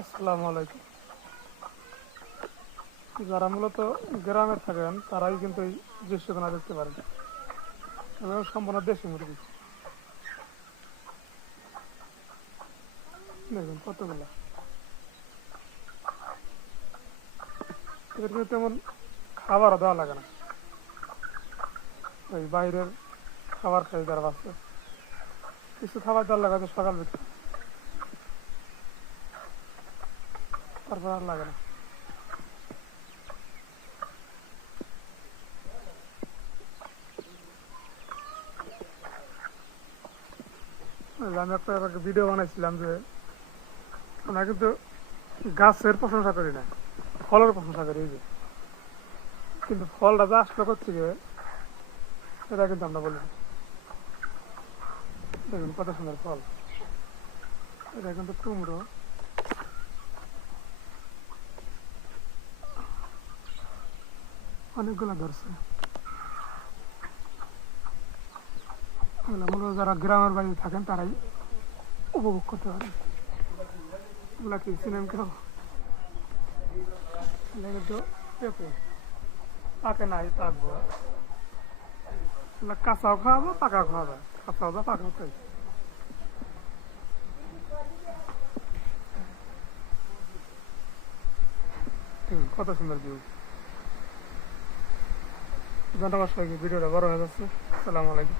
আসসালামু আলাইকুম। যারা মূলত গ্রামে থাকেন তারাই কিন্তু এই দৃশ্যগুলো দেখতে পারেন এবং সম্পূর্ণ দেশি মুরগি। দেখুন কতগুলো, এদের কিন্তু তেমন খাবারও দেওয়া লাগে না, ওই বাইরের খাবার খাই যারা বাচ্চা কিছু খাবার দেওয়ার লাগে তো সকাল বিকেল, তারপর আর লাগে না। ওই যে আমি একটা ভিডিও বানাইছিলাম যে আমরা কিন্তু গাছের প্রশংসা করি না, ফলের প্রশংসা করি। এই যে কিন্তু ফলটা যা আসলো করছে সেটা কিন্তু আমরা বলি না। দেখুন কত সুন্দর ফল, এটা কিন্তু কুমড়ো। অনেকগুলো ধরছে, এগুলো মূলত যারা গ্রামের বাড়িতে থাকেন তারাই উপভোগ করতে পারেন। এগুলা কি সিনেম কেউ কিন্তু পেঁপে পাকে নাই, পাকবো। এগুলা কাঁচাও খাওয়াবো, পাকা খাওয়াবো, কাঁচাও বা পাকাও তাই। কত সুন্দর ভিউ। ধন্যবাদ সবাইকে, ভিডিওটা বড় হয়ে যাচ্ছে। আসসালামু আলাইকুম।